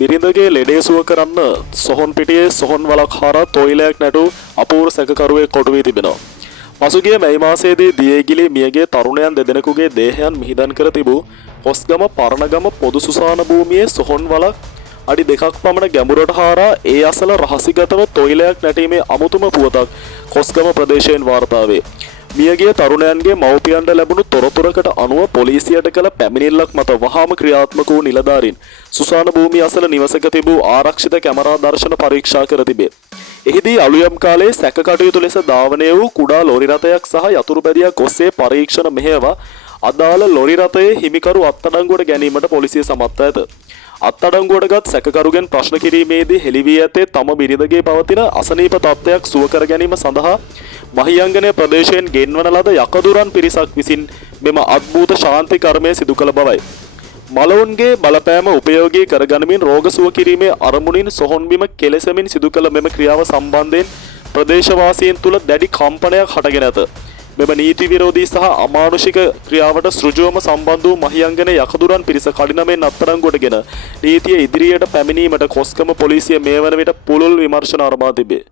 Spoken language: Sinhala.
බිරිඳගේ ලෙඩේ සුව කරන්න සොහොන් පිටියේ සොහොන් වලක් හරහා තොইলයක් නැටු අපූර්ව සැකකරුවෙක් කොටු වී තිබෙනවා. පසුගිය මැයි මාසයේදී දියේගිලි මියගේ තරුණයන් දෙදෙනෙකුගේ දේහයන් මිහිදන් කර තිබූ කොස්ගම පරණගම පොදු සුසාන භූමියේ සොහොන් වලක් අඩි 2ක් පමණ ගැඹුරට හරහා ඒ අසල රහසිගතව තොইলයක් නැටීමේ අමුතුම පුවතක් කොස්ගම ප්‍රදේශයෙන් වාර්තා වේ. මියගිය තරුණයන්ගේ මව්පියන්ට ලැබුණු තොරතුරකට අනුව පොලිසියට කළ පැමිණිල්ලක් මත වහාම ක්‍රියාත්මක වූ නිලධාරීන් සුසාන භූමිය අසල නිවසක තිබූ ආරක්ෂිත කැමරා දර්ශන පරීක්ෂා කර තිබේ. එහිදී අලුයම් කාලයේ සැක කටයුතු ලෙස ධාවනය වූ කුඩා ලොරි රථයක් සහ යතුරු බැදියක් ඔස්සේ පරීක්ෂණ මෙහෙයවා අදාළ ලොරි රථයේ හිමිකරු අත්අඩංගුවට ගැනීමට පොලිසිය සමත් ඇත. අත්අඩංගුවටගත් සැකකරුගෙන් ප්‍රශ්න කිරීමේදී හෙළි වී ඇත්තේ තම බිරිඳගේ පවතින අසනීප තත්ත්වයක් සුව කර ගැනීම සඳහා මහියංගනය ප්‍රදේශයෙන් ගෙන්වන ලද යකදුරන් පිරිසක් විසින් මෙම අද්භූත ශාන්ති කර්මය සිදු කළ බවයි. මලවුන්ගේ බලපෑම උපයෝගී කරගනිමින් රෝග සුව කිරීමේ අරමුණින් සොහොන් බිම කෙලෙසමින් සිදු කළ මෙම ක්‍රියාව සම්බන්ධයෙන් ප්‍රදේශවාසීන් තුළ දැඩි කම්පනයක් හටගෙන ඇත. මෙම නීති විරෝධී සහ අමානුෂික ක්‍රියාවට සෘජුවම සම්බන්ධ වූ මහියංගනයේ යකදුරන් පිරිස කඩිනමෙන් අත්අඩංගුවටගෙන නීතිය ඉදිරියට පැමිණීමට කොස්ගම පොලිසිය මේ වන විට පුළුල් විමර්ශන ආරම්භ තිබේ.